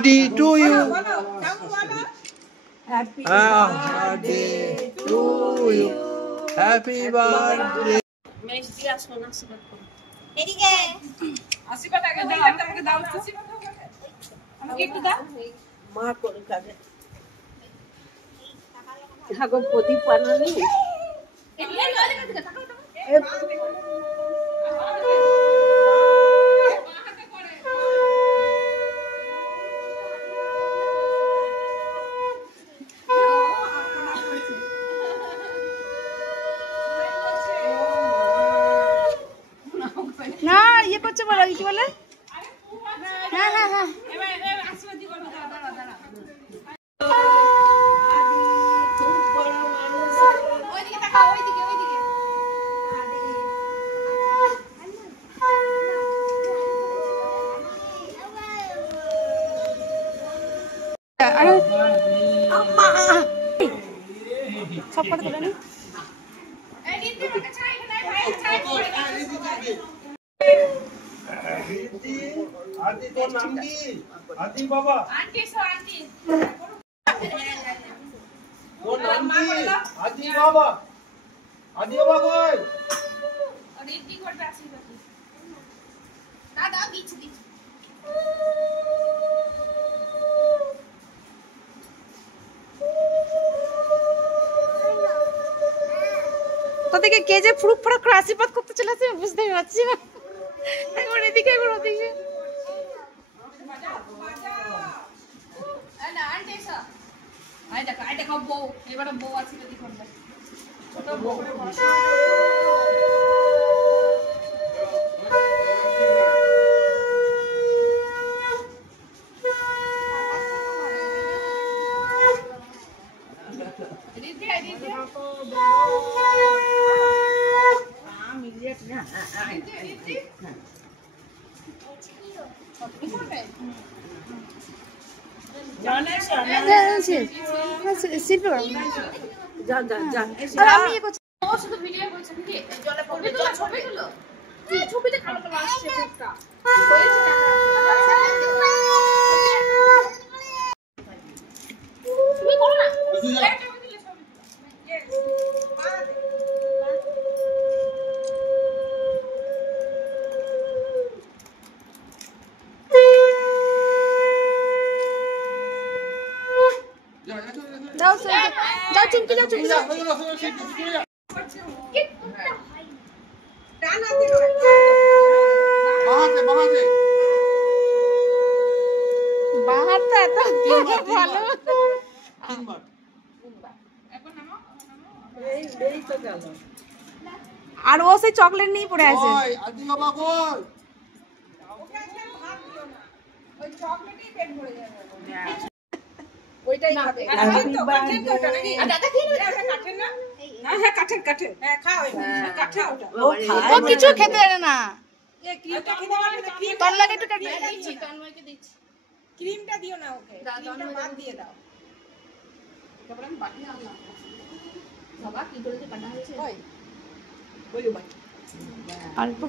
Birthday to you. Happy birthday to you. Happy birthday. এদিকে আশীর্বাদ আগে দাও, আমাকে দাও, আশীর্বাদ দাও, আমাকে একটু দাও। মা করে কাজে থাকো প্রদীপ বানানি এদিকে লয় দিকে তাকাও তাকাও। না ইয়ে করছে বলো কি বলে হ্যাঁ হ্যাঁ হ্যাঁ এবার আশীর্বাদ দি করবে দাঁড়া দাঁড়া দাঁড়া। খুব বড় মানুষ ওইদিকে তাকাও ওইদিকে ওইদিকে। আরে সব করে তুলে নি এই দিদি আমাকে ছাই নাই ভাই ছাই করে দাও। आदि तो नाम की आदि बाबा आंटी सो आंटी तो नाम की आदि बाबा कोई और दीदी করবে আশীর্বাদ দাদা দিচ্ছি দিচ্ছি। তোদেরকে কে যে ফুরুক ফুরুক করে আশীর্বাদ করতে চলেছে আমি বুঝতেই পারছি না একবার এদিকে একবার ওদিকে না আন্টি সো আই দেখো বউ এবারে বউ আশীর্বাদ করবে ছোট বউ। দিদি দিদি শিল্পী যা যা যা আমি ইয়ে করছি ও শুধু ভিডিও করছে নাকি জলে পড়বে তো ছবিগুলো এই ছবিতে কালো কালো আসছে ফেসটা হয়েছে তুমি করো না একটা দিলে ছবি দাও যাও চুমকি যাও চুমকি যাও বাহারটা এত ভালো এখন নামো এই তো গেল আর ও সেই চকলেট নিয়ে পড়ে আছে आदि बाबा कोई ওই চকলেটই পেট ভরে যাবে ওইটাই খাবে দাদা কি নেবে ওটা কাঠের না হ্যাঁ কাঠের কাঠের হ্যাঁ খাও কাঠা ওটা ও কিছু খেতে জানে না এই ক্রিমটা খেতে পারবে না ক্রিম তোর লাগে একটু কাটি দিচ্ছি তন্ময়কে দিচ্ছি ক্রিমটা দিও না ওকে ক্রিমটা বাদ দিয়ে দাও তারপর আমি বাটি আনলাম বাবা কি করে কাটা হয়েছে ওই বলি অল্প